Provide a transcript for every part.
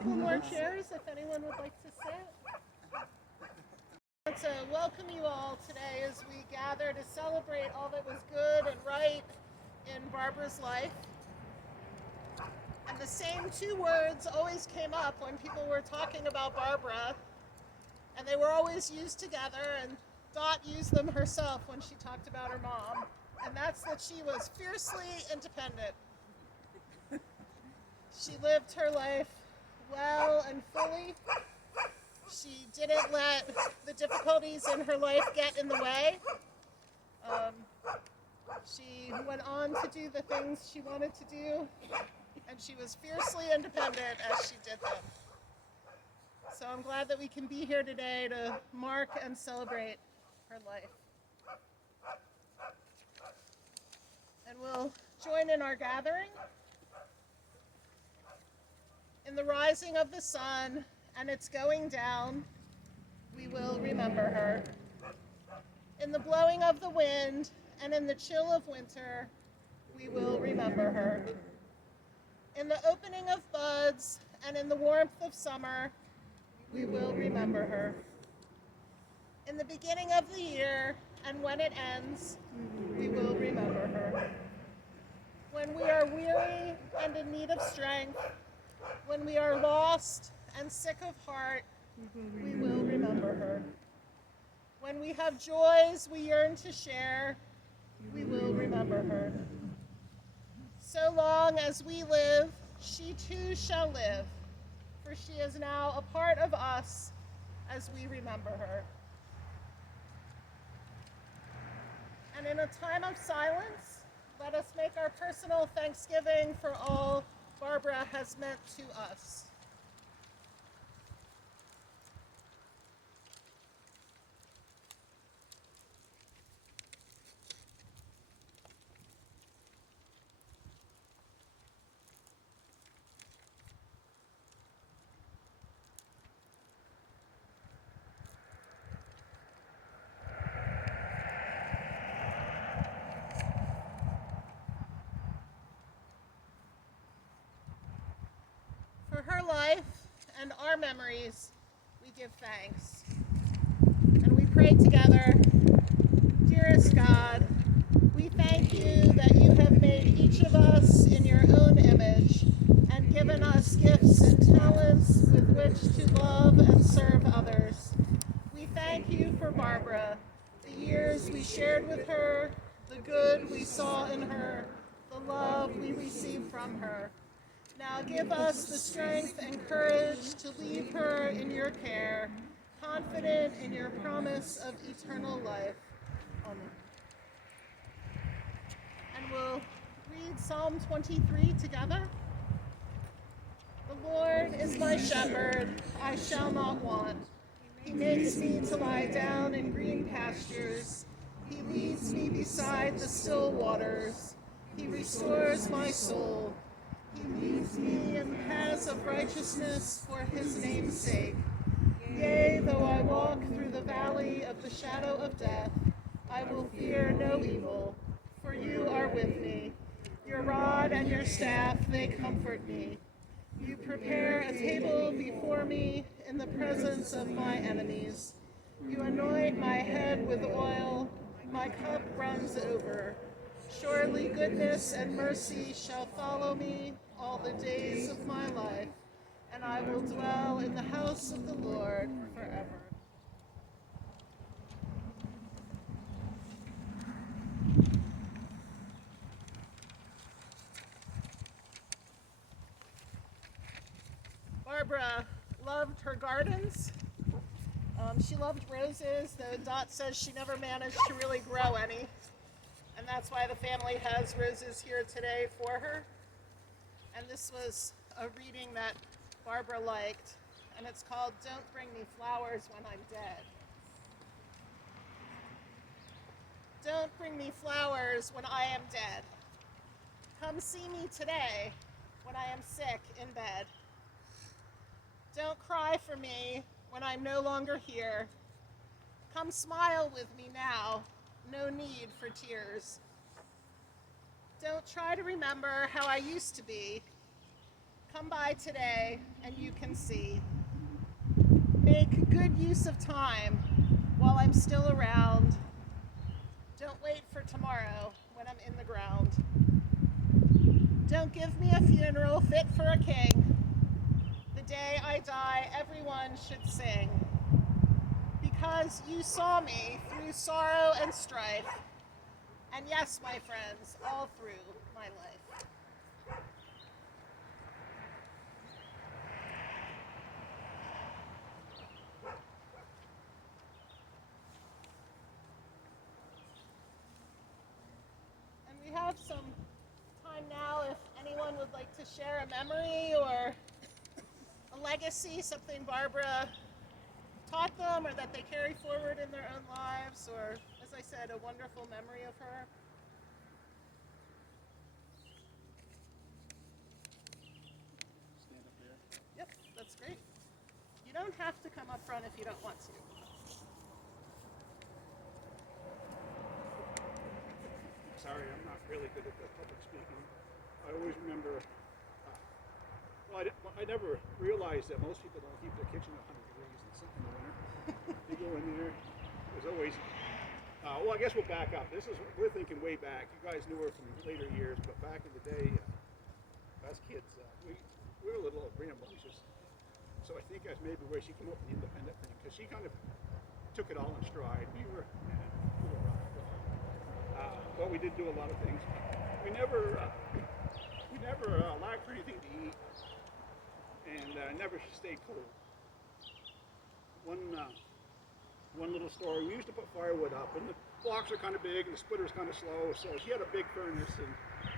couple more chairs if anyone would like to sit. I want to welcome you all today as we gather to celebrate all that was good and right in Barbara's life. And the same two words always came up when people were talking about Barbara, and they were always used together, and Dot used them herself when she talked about her mom, and that's that she was fiercely independent. She lived her life well and fully. She didn't let the difficulties in her life get in the way. She went on to do the things she wanted to do, and she was fiercely independent as she did them. So I'm glad that we can be here today to mark and celebrate her life. And we'll join in our gathering. In the rising of the sun and its going down, we will remember her. In the blowing of the wind and in the chill of winter, we will remember her. In the opening of buds and in the warmth of summer, we will remember her. In the beginning of the year and when it ends, we will remember her. When we are weary and in need of strength, when we are lost and sick of heart, we will remember her. When we have joys we yearn to share, we will remember her. So long as we live, she too shall live, for she is now a part of us as we remember her. And in a time of silence, let us make our personal thanksgiving for all Barbara has meant to us. For her life and our memories, we give thanks. And we pray together, dearest God, we thank you that you have made each of us in your own image and given us gifts and talents with which to love and serve others. We thank you for Barbara, the years we shared with her, the good we saw in her, the love we received from her. Now give us the strength and courage to leave her in your care, confident in your promise of eternal life. Amen. And we'll read Psalm 23 together. The Lord is my shepherd, I shall not want. He makes me to lie down in green pastures. He leads me beside the still waters. He restores my soul. He leads me in paths of righteousness for his name's sake. Yea, though I walk through the valley of the shadow of death, I will fear no evil, for you are with me. Your rod and your staff, they comfort me. You prepare a table before me in the presence of my enemies. You anoint my head with oil, my cup runs over. Surely goodness and mercy shall follow me all the days of my life, and I will dwell in the house of the Lord forever. Barbara loved her gardens. She loved roses, though Dot says she never managed to really grow any. And that's why the family has roses here today for her. And this was a reading that Barbara liked, and it's called Don't Bring Me Flowers When I'm Dead. Don't bring me flowers when I am dead. Come see me today when I am sick in bed. Don't cry for me when I'm no longer here. Come smile with me now, no need for tears. Don't try to remember how I used to be. come by today and you can see. Make good use of time while I'm still around. Don't wait for tomorrow when I'm in the ground. Don't give me a funeral fit for a king. The day I die, everyone should sing. Because you saw me through sorrow and strife. And yes, my friends, all through my life. And we have some time now if anyone would like to share a memory or a legacy, something Barbara taught them or that they carry forward in their own lives, or, as I said, a wonderful memory of her. Stand up there. Yep, that's great. You don't have to come up front if you don't want to. Sorry, I'm not really good at the public speaking. I always remember, I never realized that most people don't keep their kitchen 100 degrees in the winter. They go in there. It was always, well, I guess we'll back up. We're thinking way back. You guys knew her from later years, but back in the day, as kids, we were a little rambunctious. So I think that's maybe where she came up with the independent thing, because she kind of took it all in stride. We were rough, but we did do a lot of things. We never lacked for anything to eat, and never stayed cold. One little story, we used to put firewood up, and the blocks are kind of big and the splitter's kind of slow, so she had a big furnace, and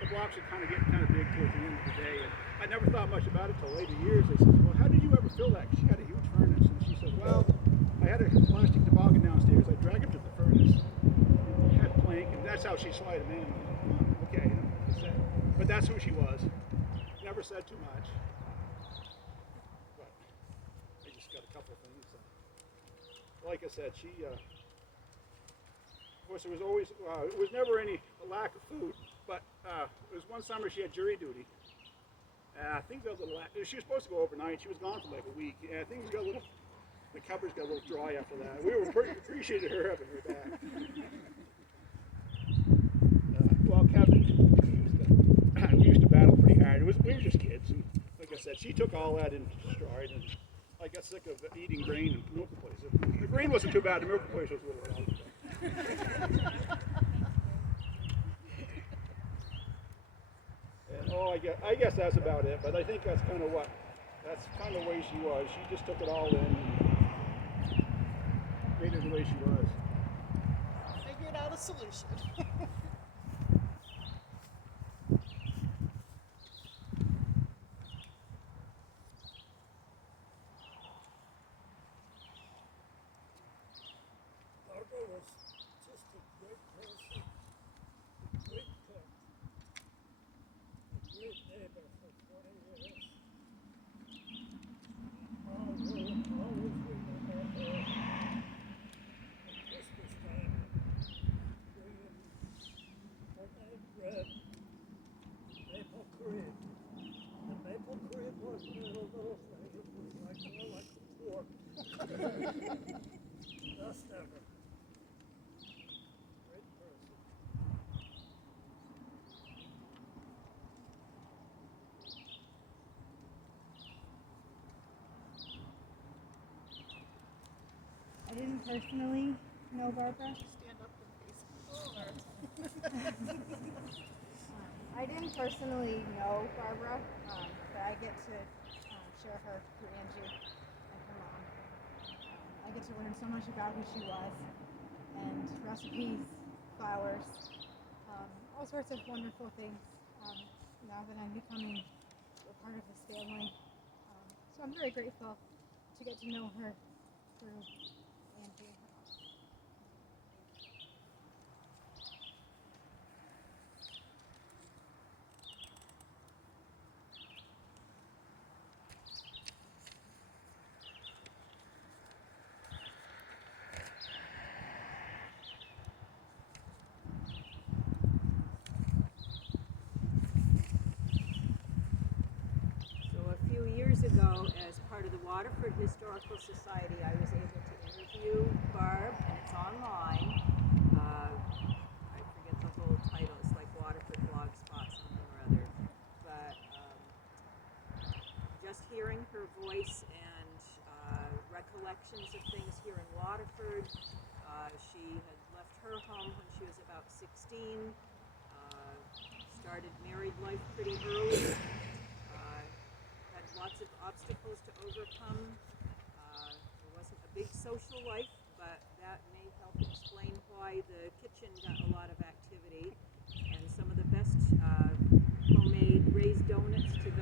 the blocks would kind of get big towards the end of the day, and I never thought much about it till later years. I said, well, how did you ever fill that? Because she had a huge furnace, and she said, well, I had a plastic toboggan downstairs, I dragged him to the furnace, and had a plank, and that's how she slid him in. Okay, but that's who she was. Never said too much. But I just got a couple of things. Like I said, she, of course, there was always, it was never any lack of food, but it was one summer she had jury duty. Things got a little, she was supposed to go overnight. She was gone for like a week. Things got a little, the cupboards got a little dry after that. We were appreciated her having her back. Well, Kevin, we used to battle pretty hard. We were just kids, and like I said, she took all that in stride, and I got sick of eating grain and milk replacement. The grain wasn't too bad, the milk replacement was a little rough. I guess that's about it, but I think that's kind of the way she was. She just took it all in and made it the way she was. Figured out a solution. Barbara was just a great person, a great cook, a great neighbor for 20 years. I will always remember her at Christmas time, bringing homemade bread, maple cream. The maple cream wasn't in a little thing, it was more like a quart. Best ever. Great person. I didn't personally know Barbara. Stand up and face people. I didn't personally know Barbara, but I get to share her through Angie and her mom. I get to learn so much about who she was, and recipes, flowers, all sorts of wonderful things. Now that I'm becoming a part of this family, so I'm very grateful to get to know her through Angie. So if ago, as part of the Waterford Historical Society, I was able to interview Barb, and it's online. I forget the whole title. It's like Waterford Blogspot, something or other. But just hearing her voice and recollections of things here in Waterford. She had left her home when she was about 16. Started married life pretty early. Had lots of obstacles to overcome. There wasn't a big social life, but that may help explain why the kitchen got a lot of activity. And some of the best homemade raised donuts to go.